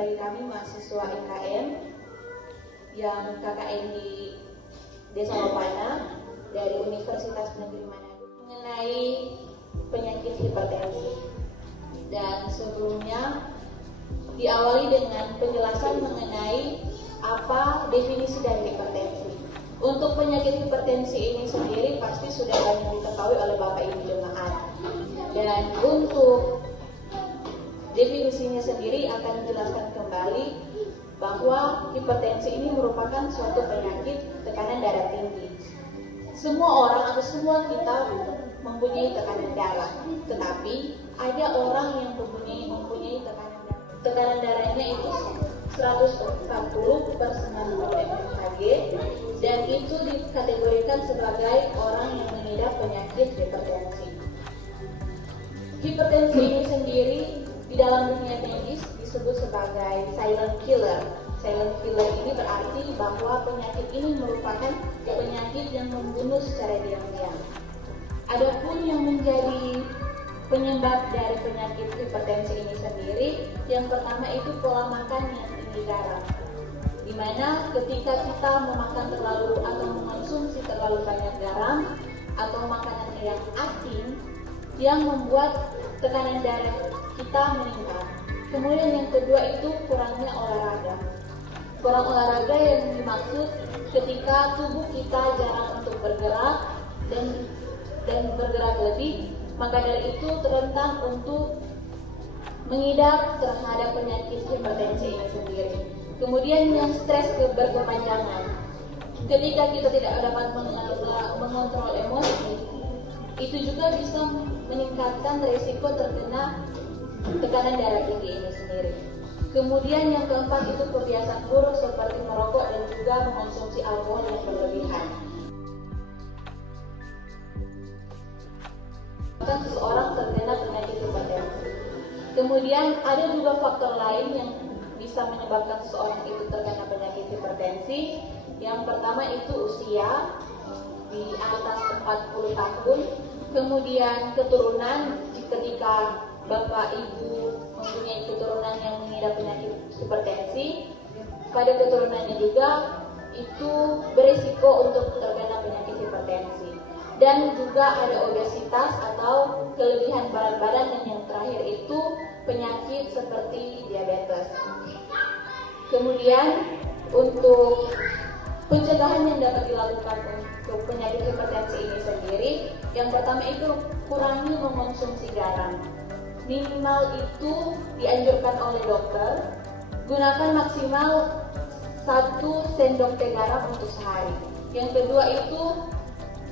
bagi kami mahasiswa IKM yang KKN di Desa Wapana dari Universitas Negeri Manado mengenai penyakit hipertensi. Dan sebelumnya diawali dengan penjelasan mengenai apa definisi dari hipertensi. Untuk penyakit hipertensi ini sendiri pasti sudah banyak diketahui oleh Bapak Ibu jemaat. Dan untuk definisinya sendiri akan dijelaskan kembali bahwa hipertensi ini merupakan suatu penyakit tekanan darah tinggi. Semua orang atau semua kita mempunyai tekanan darah, tetapi ada orang yang mempunyai tekanan darahnya itu 140/90 Hg, dan itu dikategorikan sebagai orang yang mengidap penyakit hipertensi. Hipertensi ini sendiri di dalam dunia medis disebut sebagai silent killer. Silent killer ini berarti bahwa penyakit ini merupakan penyakit yang membunuh secara diam-diam. Adapun yang menjadi penyebab dari penyakit hipertensi ini sendiri, yang pertama itu pola makan yang tinggi garam. Di mana ketika kita memakan terlalu atau mengonsumsi terlalu banyak garam atau makanan yang asin yang membuat tekanan darah kita meningkat. Kemudian yang kedua itu kurangnya olahraga. Kurang olahraga yang dimaksud ketika tubuh kita jarang untuk bergerak dan bergerak lebih, maka dari itu rentan untuk mengidap terhadap penyakit hipertensi ini sendiri. Kemudian yang stres berkepanjangan. Ketika kita tidak dapat mengontrol emosi, itu juga bisa meningkatkan risiko terkena tekanan darah tinggi ini sendiri. Kemudian yang keempat itu kebiasaan buruk seperti merokok dan juga mengonsumsi alkohol yang berlebihan. Seseorang terkena penyakit hipertensi. Kemudian ada juga faktor lain yang bisa menyebabkan seseorang itu terkena penyakit hipertensi. Yang pertama itu usia di atas 40 tahun. Kemudian keturunan, ketika Bapak Ibu mempunyai keturunan yang mengidap penyakit hipertensi, pada keturunannya juga itu berisiko untuk terkena penyakit hipertensi. Dan juga ada obesitas atau kelebihan berat badan, dan yang terakhir itu penyakit seperti diabetes. Kemudian untuk pencegahan yang dapat dilakukan untuk penyakit hipertensi ini sendiri, yang pertama itu kurangi mengonsumsi garam. Minimal itu dianjurkan oleh dokter, gunakan maksimal 1 sendok teh garam untuk sehari. Yang kedua itu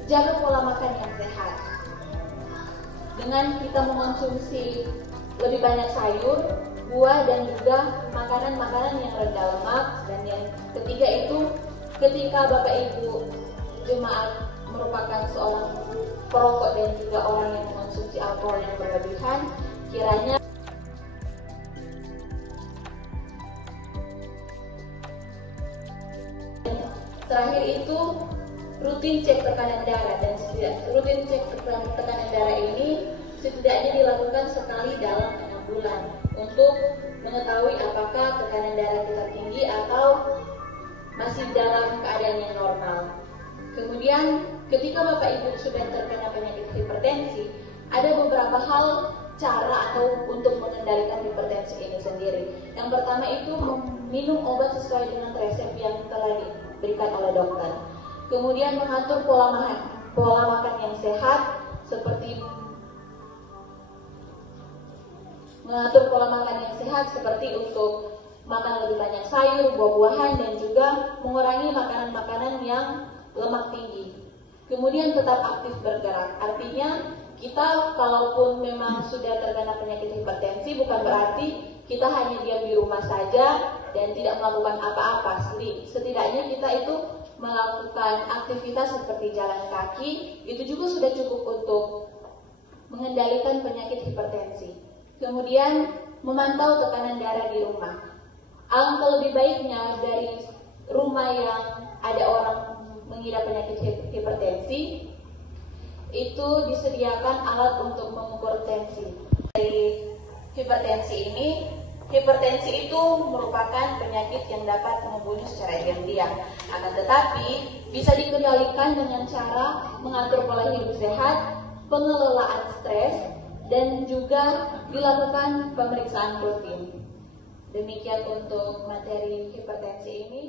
jaga pola makan yang sehat dengan kita mengonsumsi lebih banyak sayur, buah, dan juga makanan-makanan yang rendah lemak. Dan yang ketiga itu ketika Bapak Ibu jemaat merupakan seorang perokok dan juga orang yang mengonsumsi alkohol yang berlebihan, kiranya terakhir itu rutin cek tekanan darah, dan rutin cek tekanan darah ini setidaknya dilakukan sekali dalam 6 bulan untuk mengetahui apakah tekanan darah kita tinggi atau masih dalam keadaan yang normal. Kemudian ketika Bapak Ibu sudah terkena penyakit hipertensi, ada beberapa hal cara atau untuk mengendalikan hipertensi ini sendiri. Yang pertama itu minum obat sesuai dengan resep yang telah diberikan oleh dokter. Kemudian mengatur pola makan yang sehat, seperti untuk makan lebih banyak sayur, buah-buahan, dan juga mengurangi makanan-makanan yang lemak tinggi. Kemudian tetap aktif bergerak. Artinya kita kalaupun memang sudah terkena penyakit hipertensi, bukan berarti kita hanya diam di rumah saja dan tidak melakukan apa-apa. Setidaknya kita itu melakukan aktivitas seperti jalan kaki, itu juga sudah cukup untuk mengendalikan penyakit hipertensi. Kemudian memantau tekanan darah di rumah. Alangkah lebih baiknya dari rumah yang ada orang mengidap penyakit hipertensi, itu disediakan alat untuk mengukur tensi. Dari hipertensi ini hipertensi itu merupakan penyakit yang dapat membunuh secara diam-diam. Akan tetapi, bisa dikendalikan dengan cara mengatur pola hidup sehat, pengelolaan stres, dan juga dilakukan pemeriksaan rutin. Demikian untuk materi hipertensi ini.